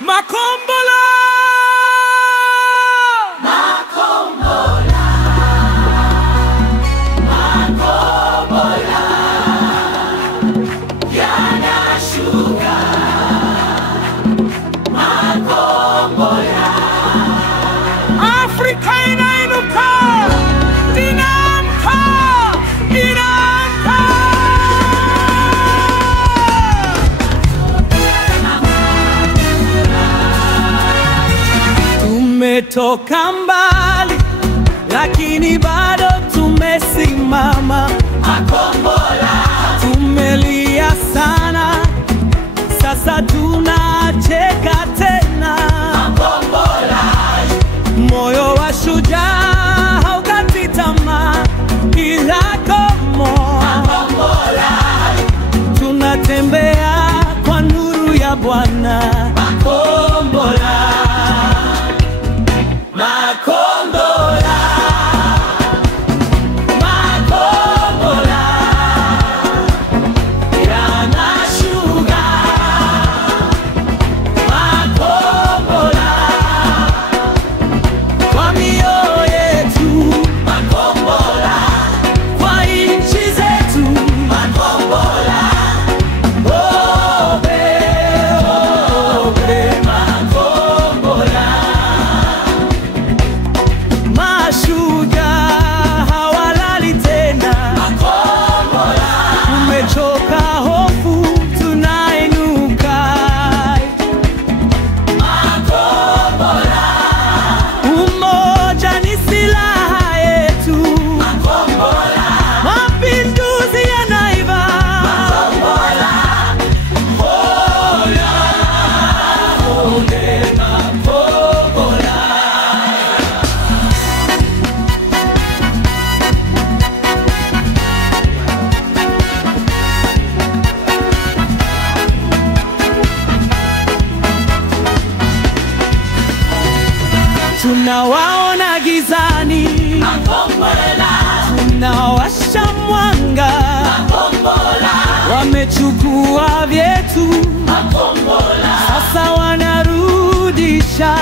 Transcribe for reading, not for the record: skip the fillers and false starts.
Makombola, Makombola, Makombola, yanashuka. Makombola, Afrika inainuka, inaamka, inaamka. Tumetoka mbali, lakini bado tumesimama. Makombola, Tumelia sana, sasa tunacheka tena. Makombola, Moyo wa shujaa haukati tamaa, ila komo. Makombola, Tunatembea kwa nuru ya Bwana. Makombola, Makombola, Makombola, yanashuka. Makombola, Kwa mioyo yetu, Makombola, kwa nchi zetu, Makombola, obe, obe. Makombola, Mashujaa hawalali tena, Makombola, tumechoka hofu, tunainuka. Makombola, Umoja ni silaha yetu, Makombola, mapinduzi yanaiva. Makombola, Hoya, Hone, Makombola. Tunawaona gizani, Makombola, tunawasha mwanga. Makombola, Wamechukua vyetu, Makombola, sasa wanarudisha.